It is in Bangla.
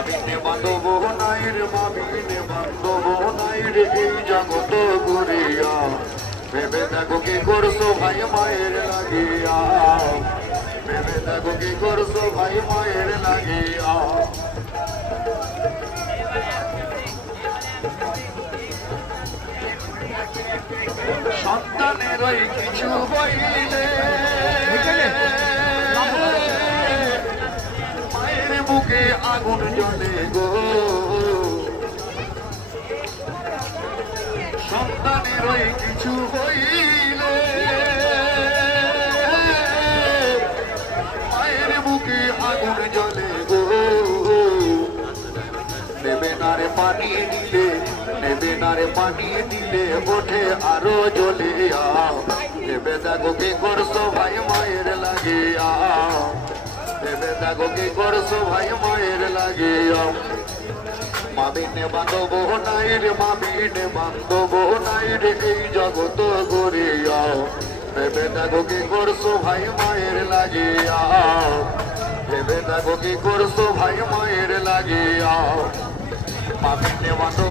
মাবিনে বান্ধব নাই রে মাবিনে বান্ধব নাই রে এই জগত ঘুরিয়া ভেবে দেখো কি করছো ভাই মায়ের লাগিয়া ভেবে দেখো কি করছো ভাই মায়ের লাগিয়া সন্তানের ওই কিছু বইলে মায়ের বুকে আগুন জ্বলে গো সন্তানের ওই কিছু বইলে মায়ের বুকে আগুন জ্বলে গো নেবে না রে পানি দিলে নেবে না রে পানি দিলে ওঠে আরো জ্বলিয়া নেবে দেখো কি করছো ভাই মায়ের লাগিয়া নেবে দেখো কি করছো ভাই মায়ের লাগিয়া মাবিনে বান্ধব নাই রে মাবিনে বান্ধব নাই রে এই জগত গড়িয়া ভেবে দেখো কি করছো ভাই মায়ের লাগিয়া ভেবে দেখো কি করছো ভাই মায়ের লাগিয়া মাবিনে বান্ধব